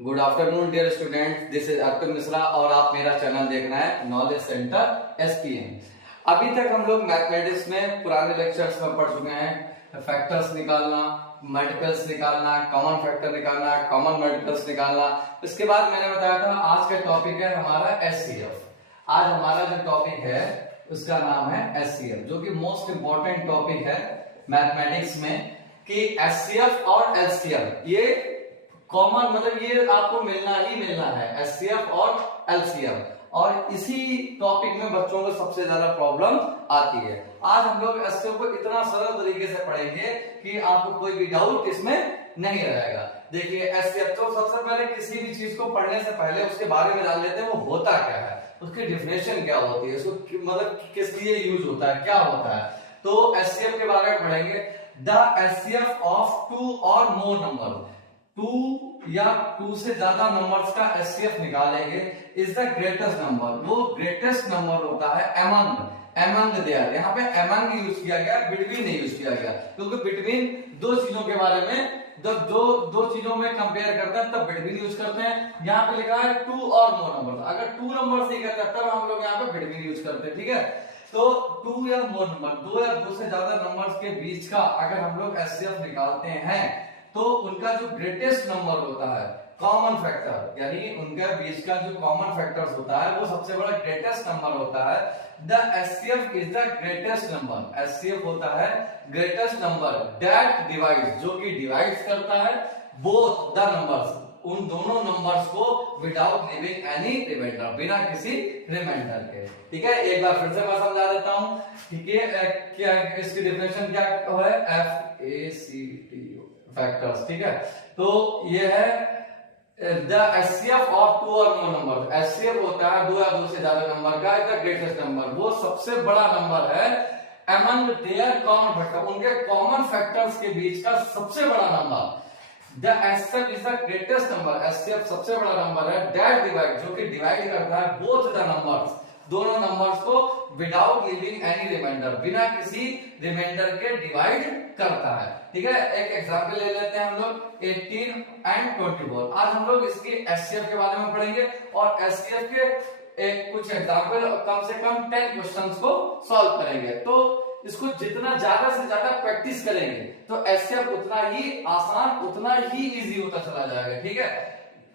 Good afternoon dear students, this is Arpit Mishra और आप मेरा चैनल देख रहे हैं नॉलेज सेंटर एसपीएम। अभी तक हम लोग मैथमेटिक्स में पुराने लेक्चर्स में पढ़ चुके हैं फैक्टर्स निकालना, मल्टीपल्स निकालना, कॉमन फैक्टर निकालना, कॉमन मल्टीपल्स निकालना। इसके बाद मैंने बताया था आज का टॉपिक है हमारा एचसीएफ। आज हमारा जो टॉपिक है उसका नाम है एचसीएफ, जो कि मोस्ट इंपॉर्टेंट टॉपिक है मैथमेटिक्स में कि एचसीएफ और एलसीएम ये कॉमन मतलब ये आपको मिलना ही मिलना है, एचसीएफ और एलसीएम। और इसी टॉपिक में बच्चों को सबसे ज्यादा प्रॉब्लम आती है। आज हम लोग एचसीएफ को इतना सरल तरीके से पढ़ेंगे कि आपको कोई भी डाउट इसमें नहीं रहेगा। देखिए एचसीएफ तो सबसे पहले किसी भी चीज को पढ़ने से पहले उसके बारे में जान लेते हैं, वो होता क्या है, उसकी डिफिनेशन क्या होती है, उसको मतलब किस लिए यूज होता है, क्या होता है। तो एचसीएफ के बारे में पढ़ेंगे। द एचसीएफ ऑफ टू और मोर नंबर, टू या टू से ज्यादा नंबर्स का एचसीएफ निकालेंगे इज द ग्रेटेस्ट नंबर। वो ग्रेटेस्ट नंबर होता है एमंग देयर। यहाँ पे एमंग यूज किया गया, बिटवीन नहीं यूज किया गया, क्योंकि बिटवीन दो चीजों के बारे में जब दो चीजों में कंपेयर करते हैं तब बिटवीन यूज करते हैं। यहाँ पे लिखा है टू और मोर नंबर, अगर टू नंबर से कहते हैं तब हम लोग यहाँ पे बिटवीन यूज करते हैं। ठीक है, तो टू या मोर नंबर, दो या दो से ज्यादा नंबर्स के बीच का अगर हम लोग एचसीएफ निकालते हैं तो उनका जो ग्रेटेस्ट नंबर होता है कॉमन फैक्टर, यानी उनके बीच का जो कॉमन फैक्टर्स होता है वो सबसे बड़ा ग्रेटेस्ट नंबर होता है। The HCF is the greatest number. HCF होता है ग्रेटेस्ट नंबर दैट डिवाइड्स, जो कि डिवाइड्स करता है बोथ द नंबर्स, उन दोनों नंबर्स को विदाउट लिविंग एनी रिमाइंडर, बिना किसी रिमाइंडर के। ठीक है, एक बार फिर से मैं समझा देता हूं। ठीक है, क्या इसकी डेफिनेशन क्या है, F A C T factors. ठीक है, तो ये है द एचसीएफ ऑफ टू और मोर नंबर। एचसीएफ होता है दो या दो से ज्यादा नंबर का द ग्रेटेस्ट नंबर, वो सबसे बड़ा नंबर है अमंग देयर कॉमन फैक्टर, उनके कॉमन फैक्टर्स के बीच का सबसे बड़ा number. The HCF is the greatest number. HCF सबसे बड़ा नंबर है दैट डिवाइड, जो कि डिवाइड करता है बोथ द नंबर्स, दोनों नंबर्स को विदाउट लिविंग एनी रिमाइंडर, बिना किसी रिमाइंडर के डिवाइड करता है। ठीक है, एक एग्जांपल ले लेते हैं हम लोग 18 एंड 24। आज हम लोग इसकी एचसीएफ के बारे में पढ़ेंगे और एचसीएफ के कुछ एग्जांपल, कम से कम 10 क्वेश्चंस को सॉल्व करेंगे। तो इसको जितना ज्यादा से ज्यादा प्रैक्टिस करेंगे तो एचसीएफ उतना ही आसान, उतना ही इजी होता चला जाएगा। ठीक है,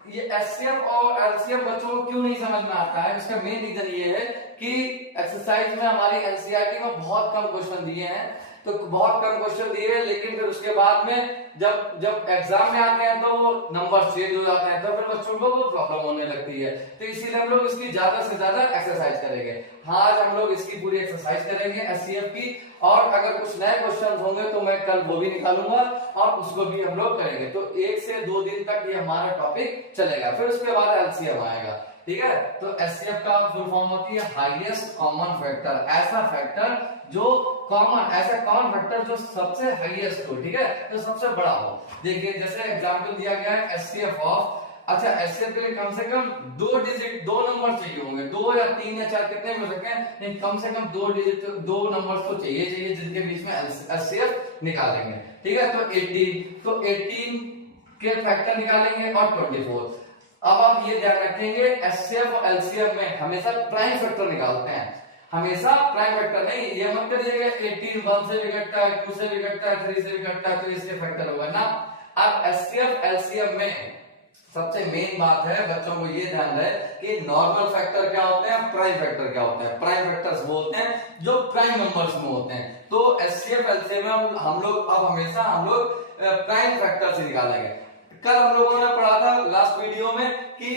ये एचसीएफ और एलसीएम बच्चों को क्यों नहीं समझ में आता है, इसका मेन रीजन ये है कि एक्सरसाइज में हमारी एनसीईआरटी में बहुत कम क्वेश्चन दिए हैं, तो बहुत कम क्वेश्चन दिए हैं, लेकिन फिर उसके बाद में जब एग्जाम में आते हैं तो वो नंबर चेंज हो जाते हैं, तो फिर बच्चों को वो प्रॉब्लम होने लगती है। तो इसीलिए हम लोग इसकी ज्यादा से ज्यादा एक्सरसाइज करेंगे। हाँ, आज हम लोग इसकी पूरी एक्सरसाइज करेंगे एचसीएफ की, और अगर कुछ नए क्वेश्चन होंगे तो मैं कल वो भी निकालूंगा और उसको भी हम लोग करेंगे। तो 1 से 2 दिन तक ये हमारा टॉपिक चलेगा, फिर उसके बाद एलसीएम आएगा। ठीक है, तो एचसीएफ का फुल फॉर्म होती है हाईएस्ट कॉमन फैक्टर, ऐसा फैक्टर जो कॉमन, ऐसा कॉमन फैक्टर जो सबसे हाईएस्ट हो। ठीक है, तो सबसे बड़ा हो। देखिए जैसे एग्जांपल दिया गया है एचसीएफ ऑफ, अच्छा एचसीएफ के लिए कम से कम 2 डिजिट, 2 नंबर चाहिए होंगे, 2 या 3 या 4 कितने भी हो सकते हैं, लेकिन कम से कम 2 डिजिट, 2 नंबर्स तो चाहिए जिनके बीच में एचसीएफ निकालेंगे। ठीक है, तो 18 के फैक्टर निकालेंगे और 24। अब आप ये ध्यान रखेंगे एचसीएफ और एलसीएम में हमेशा प्राइम फैक्टर निकालते हैं, हमेशा प्राइम फैक्टर नहीं। ये मत करिएगा 18 1 से बिगड़ता है, 2 से बिगड़ता है, 3 से बिगड़ता है तो इसके फैक्टर होगा ना। अब एचसीएफ एलसीएम में सबसे मेन बात है बच्चों को ये ध्यान रहे कि नॉर्मल फैक्टर क्या होते हैं, प्राइम फैक्टर क्या होते हैं। प्राइम फैक्टर्स वो होते हैं जो प्राइम नंबर्स में होते हैं। तो एचसीएफ एलसीएम में हम लोग अब हमेशा हम लोग प्राइम फैक्टर से निकालेंगे। कल हम लोगों ने पढ़ा था लास्ट वीडियो में कि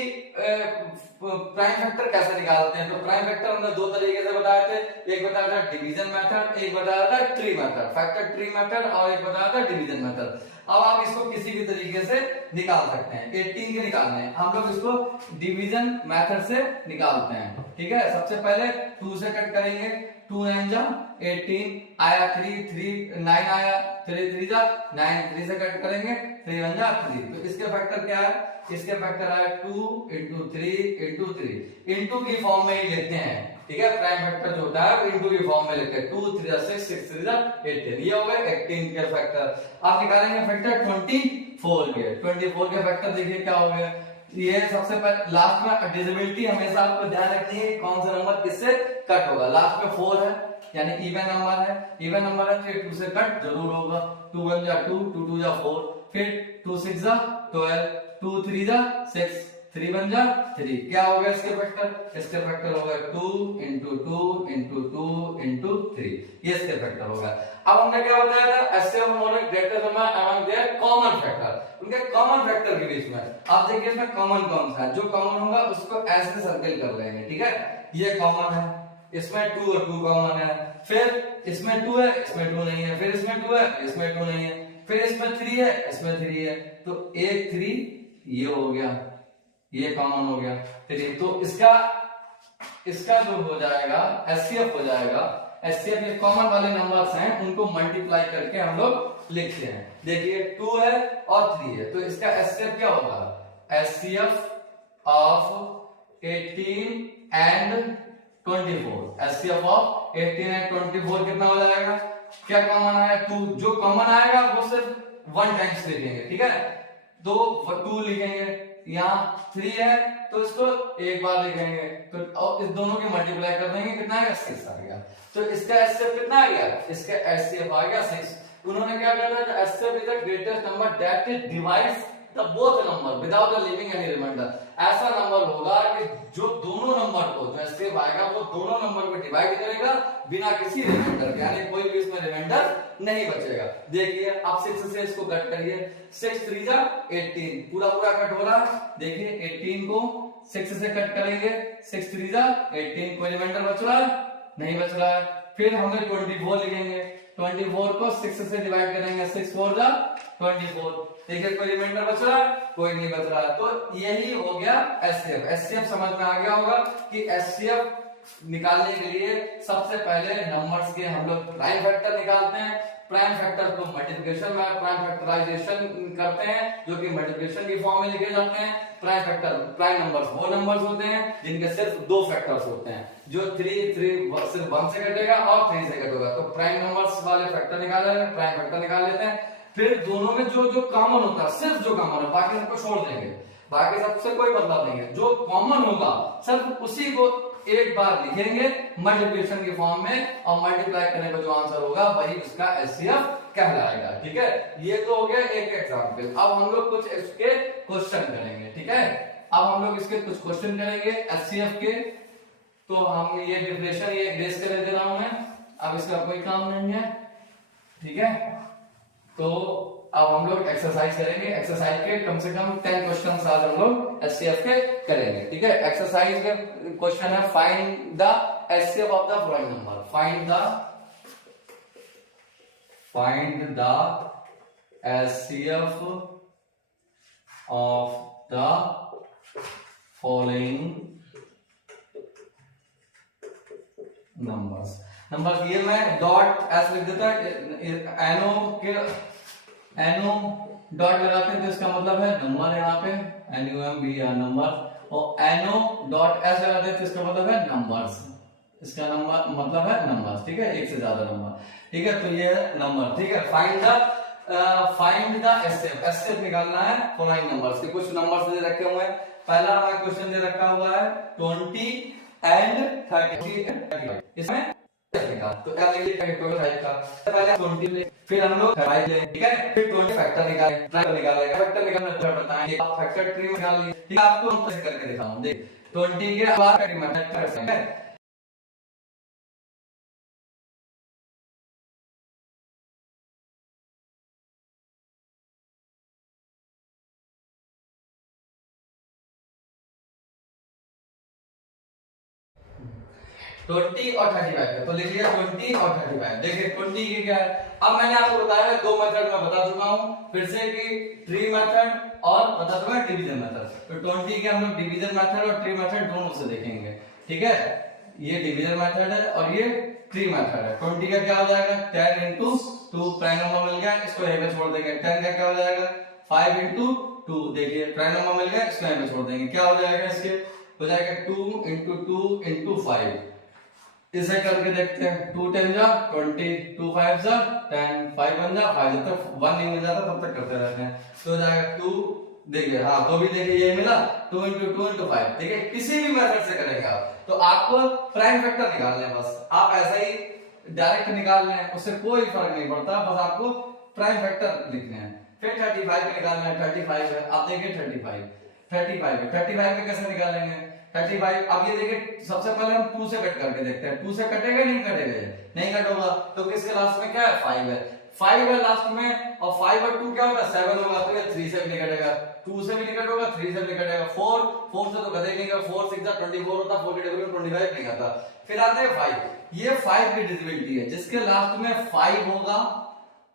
प्राइम फैक्टर कैसे निकालते हैं। तो प्राइम फैक्टर हमने 2 तरीके से बताए थे, एक बताया था डिवीजन मेथड, एक बताया था tree method, factor tree method, और एक बताया था डिवीजन मेथड। अब आप इसको किसी भी तरीके से निकाल सकते हैं। 18 के निकालने हैं, हम लोग इसको डिवीजन मेथड से निकालते हैं। ठीक है, सबसे पहले 2 से कट करेंगे, 2 9 जा 18 आया, 3 9 आया, 3 3 जा 9, 3 से कट करेंगे, 3 1 जा 3। तो इसके फैक्टर क्या है, इसके फैक्टर है 2 into 3 into 3, इंटू की फॉर्म में ही लिखते हैं। ठीक है, प्राइम फैक्टर जो होता है इंटू की फॉर्म में लिखते हैं, 2 3 जा 6 6 3 जा 18। ये हो गए 18 के फैक्टर। आप निकालेंगे फैक्टर 24 के। 24 के फैक्टर देखिए क्या हो गया, ये सबसे पहले लास्ट में डिविजिबिलिटी हमेशा आपको ध्यान रखनी है कौन सा नंबर किससे कट होगा। लास्ट में 4 है यानी इवन नंबर है, इवन नंबर है तो ये 2 से कट जरूर होगा। 2 1 जा 2, 2 2 जा 4, फिर 2 6 जा 12, 2 3 जा 6, 3 1 जा 3। क्या हो गया इसके फैक्टर? इसके फैक्टर होगा 2 into 2 into 2 into 3, ये इसके फैक्टर होगा। अब हमने क्या बताया था, HCF more greater number among their common factor, उनके कॉमन फैक्टर के बीच में। अब देखिए इसमें कॉमन कौन सा है, जो कॉमन होगा उसको ऐसे सर्किल कर लेंगे, ठीक है। ये कॉमन है, इसमें 2 और 2 कॉमन है, फिर इसमें 2 है, इसमें 2 नहीं है, फिर इसमें 2 है, इसमें 2 नहीं है, फिर इसमें 3 है, इसमें 3 है, तो 1 3 ये हो गया, ये कॉमन हो गया 3। तो इसका जो हो जाएगा एचसीएफ हो जाएगा। एचसीएफ ये कॉमन वाले नंबर्स हैं, उनको मल्टीप्लाई करके हम लोग लिखते हैं। देखिए 2 है और 3 है, तो इसका एचसीएफ क्या होगा? HCF of 18 and 24, HCF of 18 and 24 कितना हो जाएगा? क्या कॉमन आया? 2। जो कॉमन आएगा वो सिर्फ 1 टाइम्स लिखेंगे, ठीक है। तो 2 लिखेंगे, यहाँ 3 है तो इसको एक बार लिखेंगे, तो और इस दोनों की मल्टीप्लाई कर देंगे, कितना आएगा? 6 आ गया। तो इसका एचसीएफ कितना आ गया? इसका एचसीएफ आ गया 6। उन्होंने क्या कहा था? HCF is the greatest number that divides the both number without leaving any remainder. ऐसा नंबर होगा कि जो दोनों नंबर को, जो एचसीएफ आएगा वो दोनों नंबर को डिवाइड करेगा बिना किसी रिमाइंडर के, यानी कोई भी इसमें रिमाइंडर नहीं बचेगा। देखिए आप 6 से इसको कट करिए, 6 3 जा 18, पूरा पूरा कट हो रहा है। देखिए 18 को 6 से कट करेंगे, 6 3 जा 18, कोई रिमाइंडर बच रहा है? नहीं बच रहा है। फिर हमें 24 लिखेंगे, 24 को 6 से डिवाइड करेंगे, 6 4 जा 24। देखिए कोई रिमाइंडर बच रहा है? कोई नहीं बच रहा है। तो यही हो गया एचसीएफ। एचसीएफ समझ में आ गया होगा कि एचसीएफ निकालने के लिए सबसे पहले नंबर्स के हम लोग प्राइम फैक्टर निकालते हैं। प्राइम फैक्टर को मल्टीप्लिकेशन में प्राइम फैक्टराइजेशन करते हैं, जो कि मल्टीप्लिकेशन की फॉर्म में लिखे जाते हैं। प्राइम फैक्टर, प्राइम नंबर्स वो नंबर्स होते हैं जिनके सिर्फ 2 फैक्टर्स होते हैं, जो 3 सिर्फ 1 से कटेगा और 3 से कटेगा। तो प्राइम नंबर्स वाले फैक्टर निकाल लेते हैं, प्राइम फैक्टर निकाल लेते हैं। फिर दोनों में जो कॉमन होता है, सिर्फ जो कॉमन है, बाकी सबको छोड़ देंगे, बाकी सबसे कोई बदलाव नहीं है। जो कॉमन होगा सिर्फ उसी को एक बार लिखेंगे मल्टीप्लिकेशन की फॉर्म में, और मल्टीप्लाई करने पर जो आंसर होगा वही उसका एचसीएफ कहलाएगा, ठीक है। ये तो हो गया एक एग्जांपल। अब हम लोग कुछ इसके क्वेश्चन करेंगे, ठीक है। अब हम लोग इसके कुछ क्वेश्चन करेंगे एचसीएफ के। तो हम ये डिफरेंशियल ये ग्रेस कर दे रहा हूं मैं, अब इसका कोई काम नहीं है, ठीक है। तो अब हम लोग एक्सरसाइज करेंगे। एक्सरसाइज के कम से कम 10 क्वेश्चन आज हम लोग एचसीएफ के करेंगे, ठीक है। एक्सरसाइज के क्वेश्चन है find the HCF of the following number. Find the HCF of the following numbers ये मैं डॉट एस लिख देता है, एनो डॉट लगाते हैं तो इसका मतलब है नंबर, यहाँ पे NUMBR नंबर, और एनो डॉट एस लगाते हैं तो इसका मतलब है नंबर्स, इसका नंबर मतलब है नंबर्स, ठीक है, एक से ज्यादा नंबर, ठीक है। तो ये है नंबर, ठीक है। फाइंड द एचसीएफ निकालना है फॉलोइंग नंबर्स के। कुछ नंबर्स दे रखे हुए हैं। पहला हमारा क्वेश्चन दे रखा हुआ है 20 एंड 30, इसमें तो क्या लेंगे टोटल 5 का, पहले 20 ले, फिर हम लोग 5 ले, ठीक है। फिर 20 फैक्टर निकालेंगे, फैक्टर निकालना बताएंगे, आप फैक्टर ट्री निकाल लीजिए, ठीक है। आपको हम करके दिखाऊं, देख 20 के बाद का डिमांड करेंगे। ट्वेंटी और 35 तो लिख लिया 20 और 35। देखिए 20 की क्या है, अब मैंने आपको बताया है 2 मेथड में बता चुका हूं फिर से कि ट्री मेथड और बता चुका है डिवीजन मेथड। तो 20 के हम लोग डिवीजन मेथड और ट्री मेथड दोनों से देखेंगे, ठीक है। ये डिवीजन मेथड है और ये ट्री मेथड है। 20 का क्या हो जाएगा 10 into 2, प्राइम नंबर मिल गया, इसको यहीं पे छोड़ देंगे। 10 का क्या हो जाएगा 5 into 2, देखिए प्राइम नंबर मिल गया, इसको यहीं पे छोड़ देंगे। क्या हो जाएगा इसके, हो जाएगा 2 into 2 into 5। इसे करके देखते हैं, 2 10 जा 20, 2 5 जा 10, 5 1 जा 5, जब तक 1 नहीं मिल जाता तब तक करते रहते हैं। तो हो जाएगा 2 देखिए हाँ, तो भी देखिए ये मिला 2 इंटू 2 इंटू 5, ठीक है। किसी भी मेथड से करेंगे आप, तो आपको प्राइम फैक्टर निकालना है बस। आप ऐसा ही डायरेक्ट निकाल लें, उससे कोई फर्क नहीं पड़ता, बस आपको प्राइम फैक्टर लिखने हैं। फिर 35 का निकालना है, 35 है, आप देखिए 35 में कैसे निकालेंगे 35। अब ये देखिए सबसे पहले हम 2 से कट करके देखते हैं, 2 से कटेगा नहीं कटेगा, नहीं कट होगा, तो किसके लास्ट में क्या है 5 है, 5 है लास्ट में, और 5 और 2 क्या होगा 7 होगा, तो ये 3 से भी निकटेगा, 2 से भी निकट होगा, 3 से भी निकटेगा, 4 से तो कदे नहीं का, 4 6 24 होता, 4 के टेबल में 25 नहीं आता। फिर आते हैं 5, ये 5 की डिविजिबिलिटी है, जिसके लास्ट में 5 होगा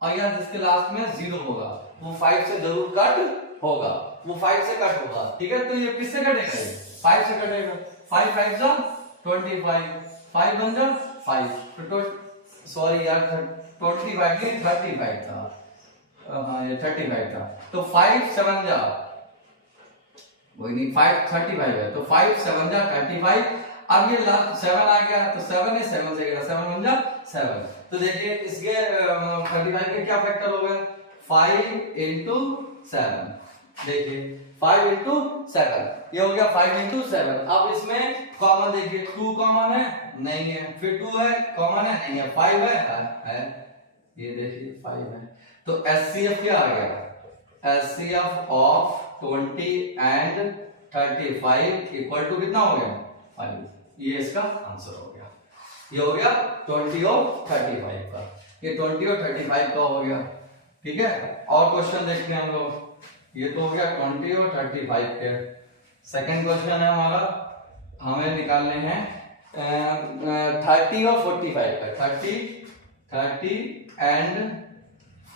और या जिसके लास्ट में 0 होगा वो 5 से जरूर कट होगा, वो 5 से कट होगा, ठीक है। तो ये किससे कटेगा, ये 5 से कटेगा, 5 5 जा 25, 5 1 जा 5, तो सॉरी यार 25 नहीं 35 था, हाँ ये 35 था, तो 5 7 जा वही नहीं 5 35 है, तो 5 7 जा 35। अब ये लास्ट 7 आ गया, तो 7 है, 7 से गया 7 1 जा 7, तो देखिए इसके 35 के क्या फैक्टर हो गए 5 इंटू 7, देखिए 5 इंटू 7 ये हो गया 5 इंटू 7। अब इसमें कॉमन देखिए 2 कॉमन है नहीं है, फिर 2 है कॉमन है नहीं है, 5 है ये देखिए 5 है, तो एचसीएफ क्या आ गया, HCF of 20 and 35 equal to कितना हो गया 5, ये इसका आंसर हो गया, ये हो गया 20 और 35 का, ये 20 और 35 का हो गया, ठीक है। और क्वेश्चन देखते हैं हम लोग, ये तो हो गया 20 और 35 के। सेकंड क्वेश्चन है हमारा, हमें निकालने हैं 30 और 45 का, 30 एंड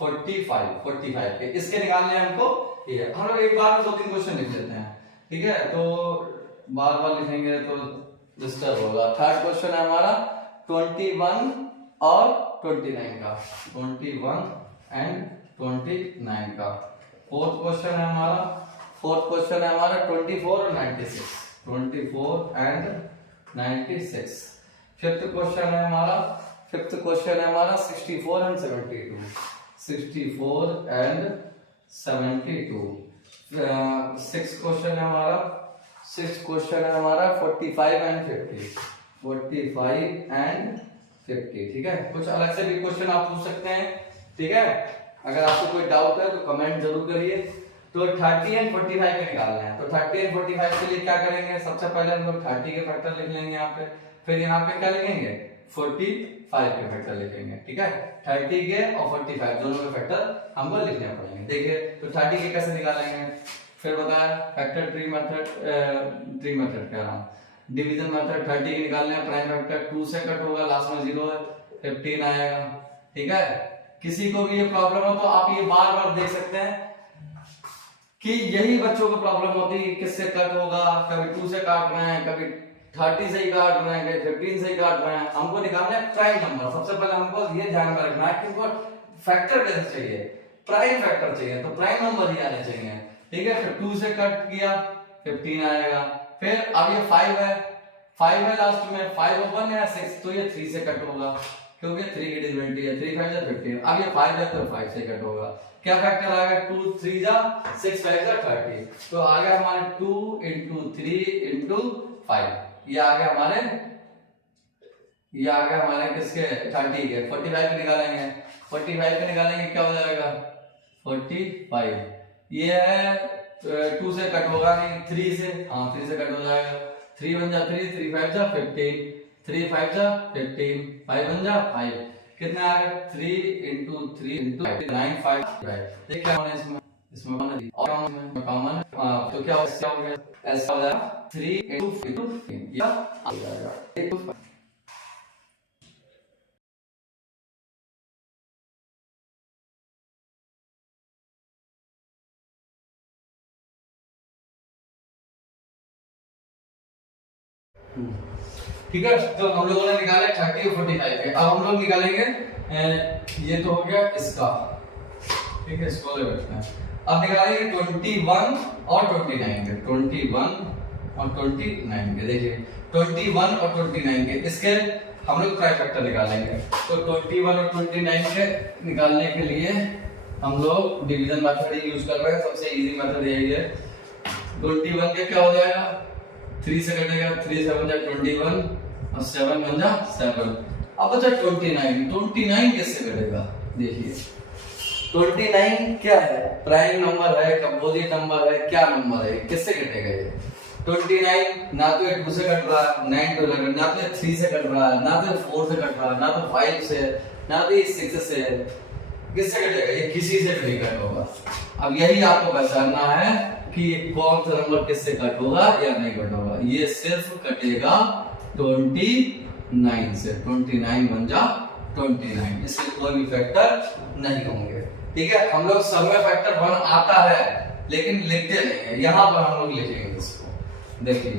45 के, इसके निकालने हैं हमको। ये हम लोग एक बार में 2-3 क्वेश्चन लिख लेते हैं, ठीक है, तो बार बार लिखेंगे तो डिस्टर्ब होगा। थर्ड क्वेश्चन है हमारा 21 और 29 का, 21 एंड 29 का। फोर्थ क्वेश्चन है हमारा 24 और 96, 24 एंड 96। फिफ्थ क्वेश्चन है हमारा 64 एंड 72, 64 एंड 72। सिक्स्थ क्वेश्चन है हमारा 45 एंड 50, 45 एंड 50, ठीक है। कुछ अलग से भी क्वेश्चन आप पूछ सकते हैं, ठीक है। अगर आपको कोई डाउट है तो कमेंट जरूर करिए। तो 30 एंड 45 के निकालना है, तो 30 एंड 45 के लिए क्या करेंगे, सबसे पहले हम लोग 30 के फैक्टर लिख लेंगे यहाँ पे, फिर यहाँ पे क्या लिखेंगे 45 के फैक्टर लिखेंगे, ठीक है। 30 के और 45 दोनों के फैक्टर हमको लिखने पड़ेंगे। देखिए तो 30 के कैसे निकालेंगे, फिर बताया फैक्टर ट्री मेथड कह रहा हूँ, डिवीजन मेथड। 30 के निकालने हैं, प्राइम फैक्टर 2 से कट होगा, लास्ट में 0 है, 15 आएगा, ठीक है। किसी को भी ये प्रॉब्लम हो तो आप ये बार बार देख सकते हैं कि यही बच्चों को प्रॉब्लम होती है, किससे कट होगा, कभी 2 से काट रहे हैं, कभी 30 से ही काट रहे हैं, कभी 15 से ही काट रहे हैं। हमको निकालना है प्राइम नंबर। सबसे पहले हमको ये ध्यान में रखना है कि हमको फैक्टर कैसे चाहिए, प्राइम फैक्टर चाहिए, तो प्राइम नंबर ही आने चाहिए, ठीक है। फिर 2 से कट किया 15 आएगा, फिर अब ये 5 है लास्ट में, 5 और 1 है 6, तो ये 3 से कट होगा क्योंकि 3 की डिविजिबिलिटी है, 3 5 जा 15। अब ये 5 है तो 5 से कट होगा। क्या फैक्टर आ गया 2 3 जा 6 5 जा 30, तो आ गया हमारे 2 इंटू 3 इंटू 5, ये आ गया हमारे किसके 30 के। 45 के निकालेंगे, 45 के निकालेंगे क्या हो जाएगा 45, ये है 2 से कट होगा नहीं, 3 से, हाँ 3 से कट हो जाएगा, 3 1 जा 3, 3 5 जा 15, 3 5 जा 15, 5 1 जा 5, कितना आ गया 3 इंटू 3 इंटू 9 5। देखिए क्या होना इसमें कॉमन और कॉमन, तो क्या हो गया ऐसा हो जाएगा 3 इंटू 15, या आ जाएगा। ठीक है, तो हम लोगों ने निकाला 30 और 45 के। अब हम लोग निकालेंगे ये तो हो गया इसका, ठीक है, इसको ले बैठना है। अब निकालेंगे 21 और 29 के, 21 और 29 के। देखिए 21 और 29 के, इसके हम लोग प्राइम फैक्टर निकालेंगे। तो 21 और 29 के निकालने के लिए हम लोग डिवीजन मेथड ही यूज कर रहे हैं, सबसे इजी मेथड यही है। 21 के क्या हो जाएगा, 3 से कटेगा, 3 7 जा 21 और 7 1 जा 7। अब बचा 29 कैसे कटेगा, देखिए 29 क्या है, प्राइम नंबर है, कंपोजिट नंबर है, क्या नंबर है, किससे कटेगा ये 29? ना तो 2 से कट रहा है, 9 to 11, ना तो 3 से कट रहा है, ना तो 4 से कट रहा है, ना तो 5 से, ना तो 6 से, किससे कटेगा, ये किसी से भी कट होगा। अब यही आपको पहचानना है कि कौन सा नंबर किससे कट होगा या नहीं कट होगा। ये सिर्फ कटेगा 29 से, 29 बन जा 29, इससे कोई भी फैक्टर नहीं होंगे। ठीक है, हम लोग सब में फैक्टर 1 आता है लेकिन लिखते नहीं है, यहाँ पर हम लोग लिखेंगे इसको। देखिए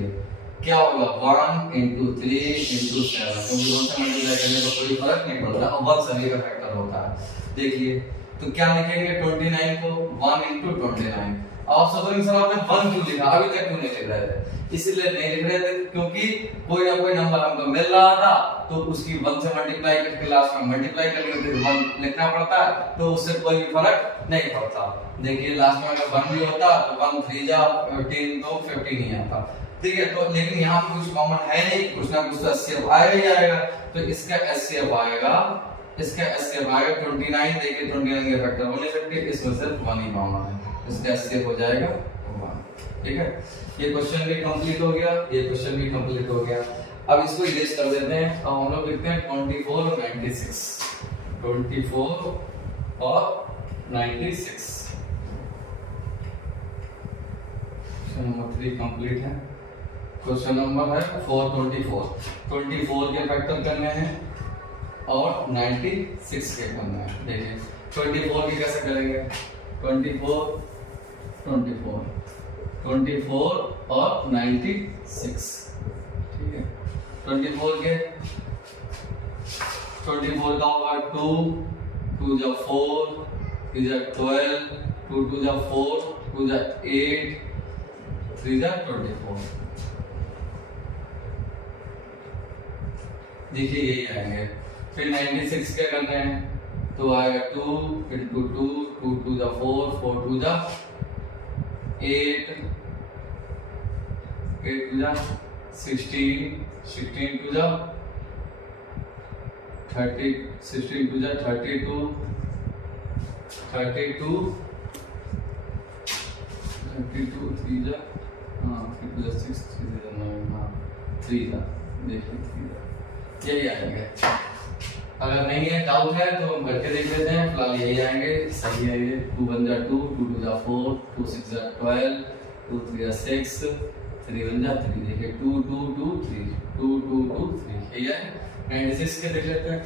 क्या होगा, 1 into 3 into 7, क्योंकि 2 से मल्टीप्लाई करने पर कोई फर्क नहीं पड़ता और 1 सभी का फैक्टर होता है। देखिए तो क्या लिखेंगे 29 को 1 into 29। आप सोचेंगे सर आपने 1 क्यों लिखा, अभी तक क्यों नहीं लिख रहे थे? इसलिए नहीं लिख रहे थे क्योंकि कोई ना कोई नंबर हमको मिल रहा था तो उसकी 1 से मल्टीप्लाई करके लास्ट में मल्टीप्लाई करके फिर 1 लिखना पड़ता है, तो उससे कोई भी फर्क नहीं पड़ता। देखिए लास्ट में अगर 1 भी होता तो 1 3 जा 15 तो 50 नहीं आता। ठीक है, तो लेकिन यहाँ पे कुछ कॉमन है नहीं, कुछ ना कुछ तो एचसीएफ आएगा ही आएगा, तो इसका एचसीएफ आएगा, इसका एचसीएफ आएगा 29। देखिए 29 के फैक्टर हो नहीं सकते, इसमें सिर्फ 1 ही कॉमन है, इसका एचसीएफ हो जाएगा 1। ठीक है, ये क्वेश्चन भी कंप्लीट हो गया, ये क्वेश्चन भी कंप्लीट हो गया। अब इसको इरेज कर देते हैं, अब हम लोग लिखते हैं 24 और 96, 24 और 96। क्वेश्चन नंबर 3 कंप्लीट है। क्वेश्चन नंबर है 424, 24 के फैक्टर करने हैं और 96 के करने हैं। देखिए 24 के कैसे करेंगे, 24 और 96। ठीक है, 24 के 24 का होगा 2 2 जा 4 3 जा 12 2 2 जा 4 2 जा 8 3 जा 24। देखिए यही आएंगे। फिर 96 क्या करने हैं, तो आएगा 2 into 2 2 2 जा 4 4 2 जा 8 8 2 जा 16 16 2 जा 30 16 2 जा 32 32 3 जा 3 2 जा 6 3 जा 9 3 जा, देखिए 3 जा, यही आएंगे। अगर नहीं है डाउट है तो हम करके देख लेते हैं, फिलहाल यही आएंगे। सही है ये 2 1 जा 2 2 2 जा 4 2 6 जा 12 2 3 जा 6 3 1 जा 3। देखिए 2 2 2 3 2 2 2 3 यही है। 96 के देख लेते हैं,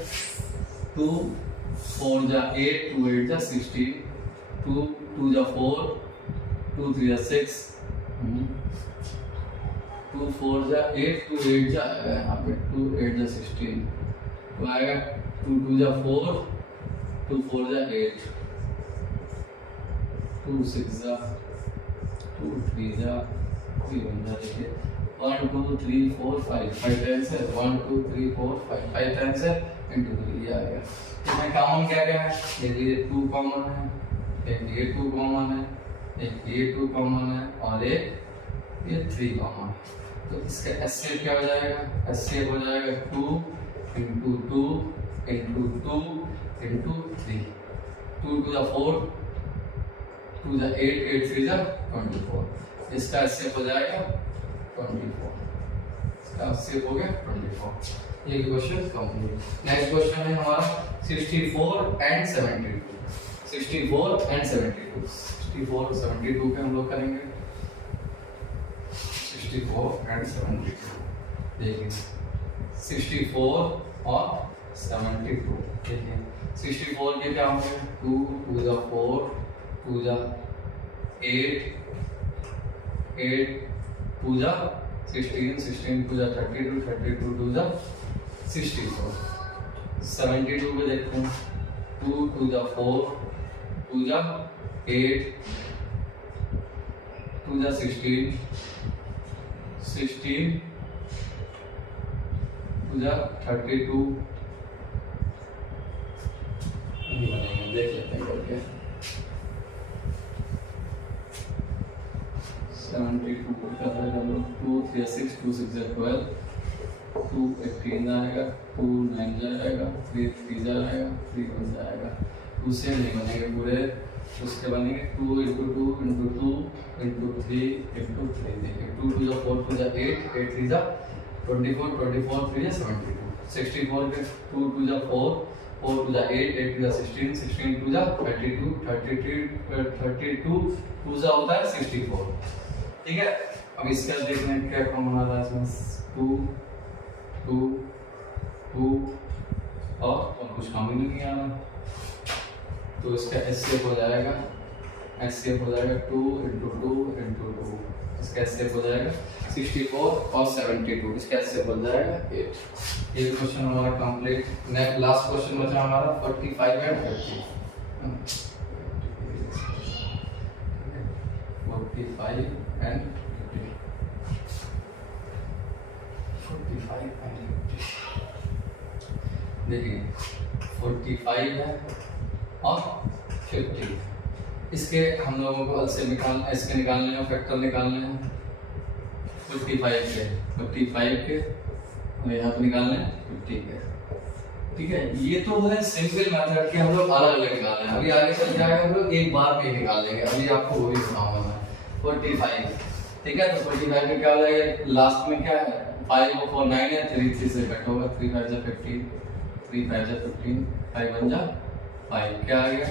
2 4 जा 8 2 8 जा 16 2 2 जा 4 2 3 जा 6 2 4 जा 8 2 8 जा यहाँ पे 2 8 जा 16 तो आएगा 2 2 जा 4 2 4 जा 8 2 6 जा 2 3 जा 3 1 जा। देखिए 1 2 3 4 5 5 टाइम्स है, 1 2 3 4 5 5 टाइम्स है इनटू 3 ये आएगा। इसमें कॉमन क्या क्या है, ये 2 कॉमन है, एक ये 2 कॉमन है, एक ये 2 कॉमन है और एक ये 3 कॉमन है। तो इसका एचसीएफ क्या हो जाएगा, एचसीएफ हो जाएगा 2 into 2 into 2 into 3 2 to the 4 2 the 8 8 3 the 24। इसका एचसीएफ हो जाएगा 24, इसका एचसीएफ हो गया 24। ये क्वेश्चन कंप्लीट। नेक्स्ट क्वेश्चन है हमारा 64 and 72, 64 and 72, 64 और 72 के हम लोग करेंगे। 64 and 72 देखिए 64 और 72 देखिए 64 के क्या होंगे 2 2 जा 4 2 जा 8 8 2 जा 16 16 2 जा 32 32 2 जा 64। 72 पे देखते हैं 2 2 जा 4 2 जा 8 2 जा 16 16 2 जा 32 नहीं बनेंगे, देख लेते हैं करके 72 का है 2 3 6 2 6 12 2 18 आएगा, 2 9 जाएगा, 3 3 जाएगा, 3 1 जाएगा। 2 से नहीं बनेंगे पूरे, उसके बनेंगे 2 × 2 × 2 × 3 × 3। देखिए 2 2 जा 4 2 जा 8 8 3 जा 24 24 3 जा 72 64 के 2 2 जा 4 4 2 जा 8 8 2 जा 16 16 2 जा 32 32 2 जा होता है 64। ठीक है, अब इसका देखते हैं क्या कॉमन आ रहा है इसमें 2 2 2 और कुछ कॉमन नहीं आ रहा, तो इसका एचसीएफ हो जाएगा 2 × 2 × 2, इसका एचसीएफ हो जाएगा 64 और 72, इसका एचसीएफ हो जाएगा 8। ये क्वेश्चन हमारा कंप्लीट। नेक्स्ट लास्ट क्वेश्चन बचा हमारा 45 एंड 50। 45 एंड 50। देखिए 45 है और 50, इसके हम लोगों को एलसीएम निकालना, इसके निकालने हैं, फैक्टर निकालने हैं 45 के और यहाँ पे निकालने हैं 50 के। ठीक है, ये तो है सिंपल मेथड के हम लोग अलग अलग निकाल रहे हैं। अभी आगे चल जाएगा हम लोग एक बार में निकाल लेंगे, अभी आपको वही सुनाऊंगा मैं। 45, ठीक है, तो 45 में क्या हो जाएगा, लास्ट में क्या है 5 और 4 9 है, 3 3 से कट होगा, 3 5 जा 15 3 5 जा 15 5 1 जा 5, क्या आ गया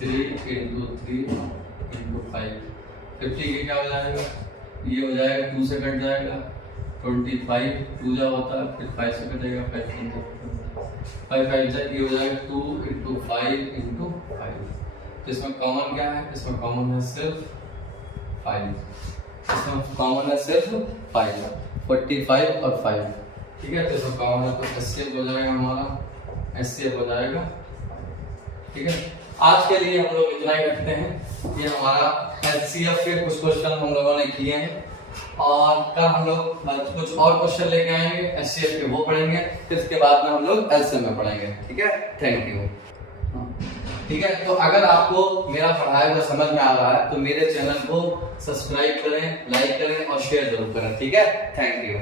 3 × 3 × 5। 50 के क्या हो जाएगा, ये हो जाएगा 2 से कट जाएगा 25 2 जा होता है, फिर 5 से कटेगा 5 5 जा, ये हो जाएगा 2 × 5 × 5। तो इसमें कॉमन क्या है, इसमें कॉमन है सिर्फ 5, इसमें कॉमन है सिर्फ 5, 45 और 5। ठीक है, तो इसमें कॉमन है, तो एचसीएफ हो जाएगा हमारा, एचसीएफ हो जाएगा। ठीक है, आज के लिए हम लोग इतना ही रखते हैं। ये हमारा एचसीएफ के कुछ क्वेश्चन हम लोगों ने किए हैं, और कल हम लोग कुछ और क्वेश्चन लेके आएंगे एचसीएफ के, वो पढ़ेंगे, फिर इसके बाद में हम लोग एलसीएम में पढ़ेंगे। ठीक है, थैंक यू। ठीक है, तो अगर आपको मेरा पढ़ाया हुआ समझ में आ रहा है तो मेरे चैनल को सब्सक्राइब करें, लाइक करें और शेयर जरूर करें। ठीक है, थैंक यू।